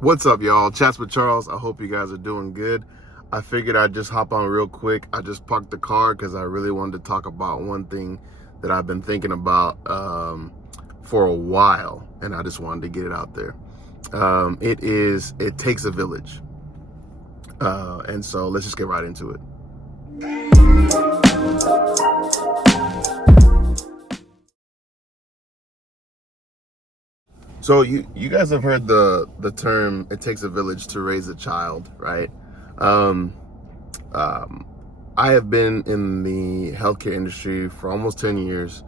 What's up, y'all? Chats with Charles. I hope you guys are doing good. I figured I'd just hop on real quick. I just parked the car because I really wanted to talk about one thing that I've been thinking about for a while, and I just wanted to get it out there. It takes a village. And so let's just get right into it. So you guys have heard the term "it takes a village to raise a child," right? Um, I have been in the healthcare industry for almost 10 years,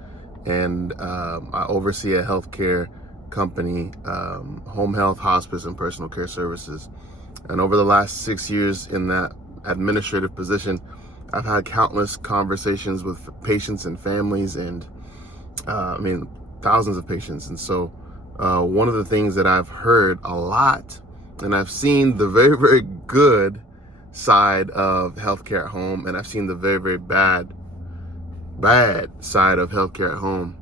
and I oversee a healthcare company, home health, hospice, and personal care services. And over the last 6 years in that administrative position, I've had countless conversations with patients and families, and thousands of patients. And so one of the things that I've heard a lot, and I've seen the very, very good side of healthcare at home, and I've seen the very, very bad side of healthcare at home.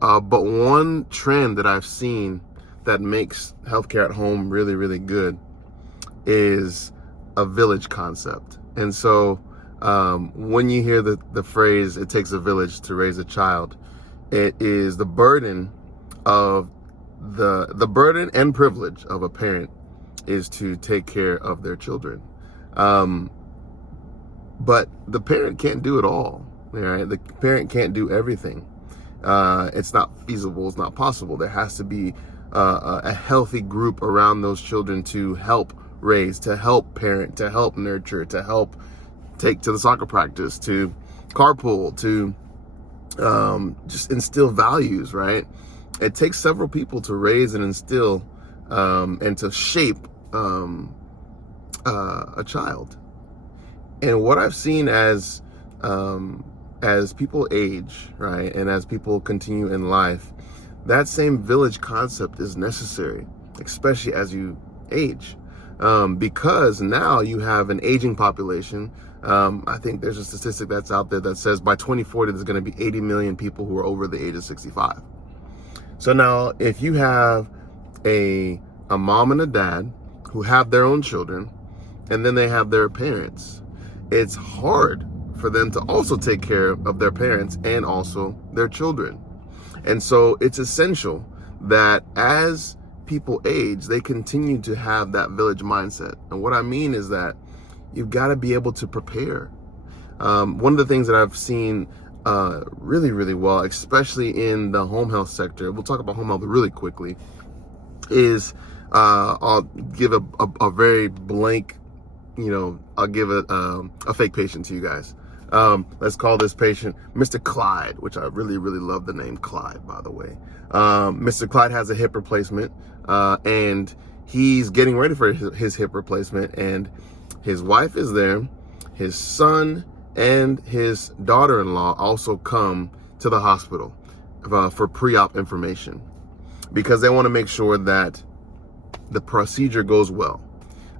But one trend that I've seen that makes healthcare at home really, really good is a village concept. And so when you hear the phrase, "it takes a village to raise a child," it is the burden of the burden and privilege of a parent is to take care of their children. But the parent can't do it all, right? The parent can't do everything. It's not feasible. It's not possible. There has to be a healthy group around those children to help raise, to help parent, to help nurture, to help take to the soccer practice, to carpool, to just instill values, right? It takes several people to raise and instill and to shape a child. And what I've seen as people age, right, and as people continue in life, that same village concept is necessary, especially as you age, because now you have an aging population. I think there's a statistic that's out there that says by 2040 there's going to be 80 million people who are over the age of 65. So now, if you have a mom and a dad who have their own children, and then they have their parents, it's hard for them to also take care of their parents and also their children. And so it's essential that as people age, they continue to have that village mindset. And what I mean is that you've got to be able to prepare. One of the things that I've seen really, really well, especially in the home health sector, we'll talk about home health really quickly, is I'll give a very blank, I'll give a fake patient to you guys. Let's call this patient Mr. Clyde, which I really, really love the name Clyde, by the way. Mr. Clyde has a hip replacement, and he's getting ready for his hip replacement, and his wife is there, his son and his daughter-in-law also come to the hospital for pre-op information because they want to make sure that the procedure goes well.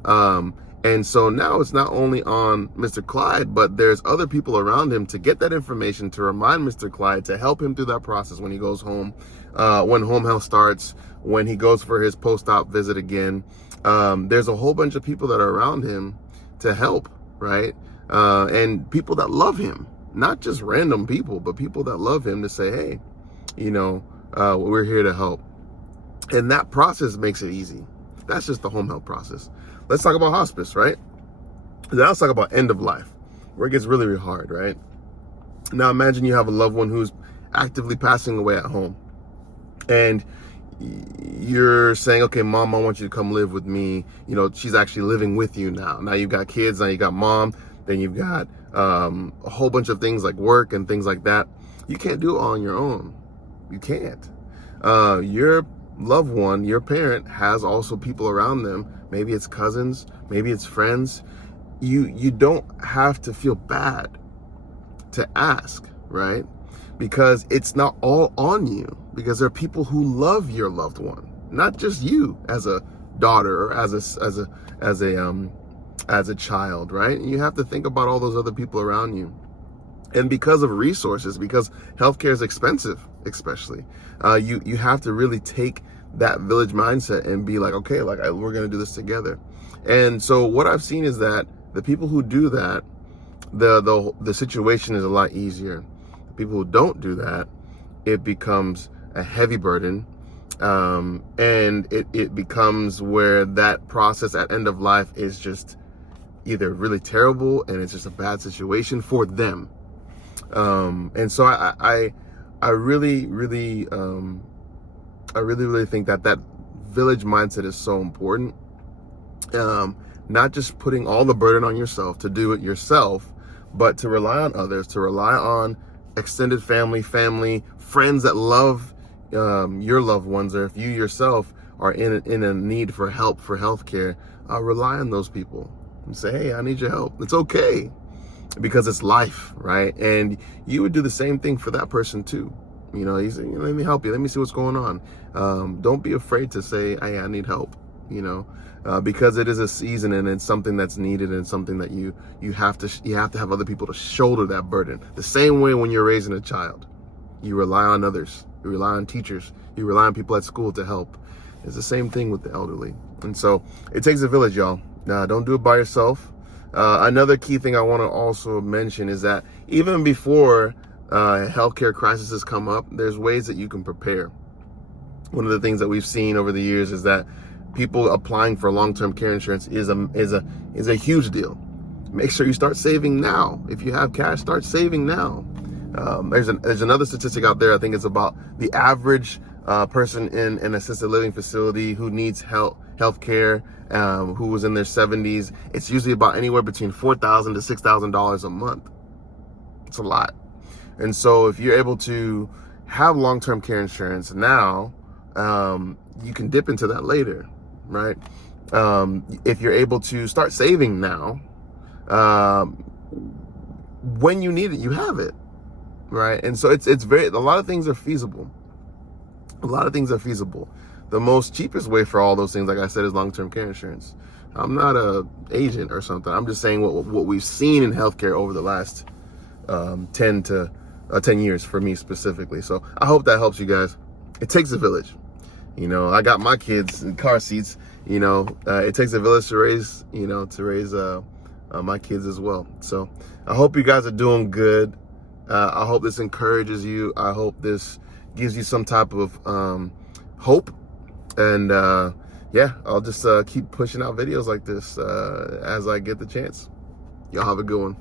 And so now it's not only on Mr. Clyde, but there's other people around him to get that information, to remind Mr. Clyde, to help him through that process when he goes home, when home health starts, when he goes for his post-op visit again. There's a whole bunch of people that are around him to help, right? And people that love him, not just random people, but people that love him to say, hey, we're here to help. And that process makes it easy. That's just the home health process. Let's talk about hospice, right? Now let's talk about end of life, where it gets really, really hard, right? Now imagine you have a loved one who's actively passing away at home, and you're saying, okay, mom, I want you to come live with me. She's actually living with you now. Now you've got kids, now you got mom, then you've got a whole bunch of things like work and things like that. You can't do it all on your own. You can't. Your loved one, your parent, has also people around them. Maybe it's cousins, maybe it's friends. You don't have to feel bad to ask, right? Because it's not all on you, because there are people who love your loved one, not just you as a daughter or as a child, right? You have to think about all those other people around you. And because of resources, because healthcare is expensive, especially, you have to really take that village mindset and be like, okay, like we're going to do this together. And so what I've seen is that the people who do that, the situation is a lot easier. The people who don't do that, it becomes a heavy burden. And it becomes where that process at end of life is just either really terrible and it's just a bad situation for them. And so I really think that village mindset is so important. Not just putting all the burden on yourself to do it yourself, but to rely on others, to rely on extended family, friends that love your loved ones, or if you yourself are in a need for help for healthcare, rely on those people and say, hey, I need your help. It's okay, because it's life, right? And you would do the same thing for that person too. You know, you say, let me help you. Let me see what's going on. Don't be afraid to say, hey, I need help, you know, because it is a season and it's something that's needed and something that you have to have other people to shoulder that burden. The same way when you're raising a child, you rely on others, you rely on teachers, you rely on people at school to help. It's the same thing with the elderly. And so it takes a village, y'all. Don't do it by yourself. Another key thing I want to also mention is that even before healthcare crises come up, there's ways that you can prepare. One of the things that we've seen over the years is that people applying for long-term care insurance is a huge deal. Make sure you start saving now. If you have cash, start saving now. There's another statistic out there. I think it's about the average person in an assisted living facility who needs health care, who was in their 70s. It's usually about anywhere between $4,000 to $6,000 a month. It's a lot. And so if you're able to have long-term care insurance now, you can dip into that later, right? If you're able to start saving now, when you need it, you have it, right? And so it's a lot of things are feasible. A lot of things are feasible. The most cheapest way for all those things, like I said, is long-term care insurance. I'm not an agent or something. I'm just saying what we've seen in healthcare over the last 10 years for me specifically. So I hope that helps you guys. It takes a village. You know, I got my kids in car seats. You know, it takes a village to raise my kids as well. So I hope you guys are doing good. I hope this encourages you. I hope this gives you some type of hope. And yeah, I'll just keep pushing out videos like this as I get the chance. Y'all have a good one.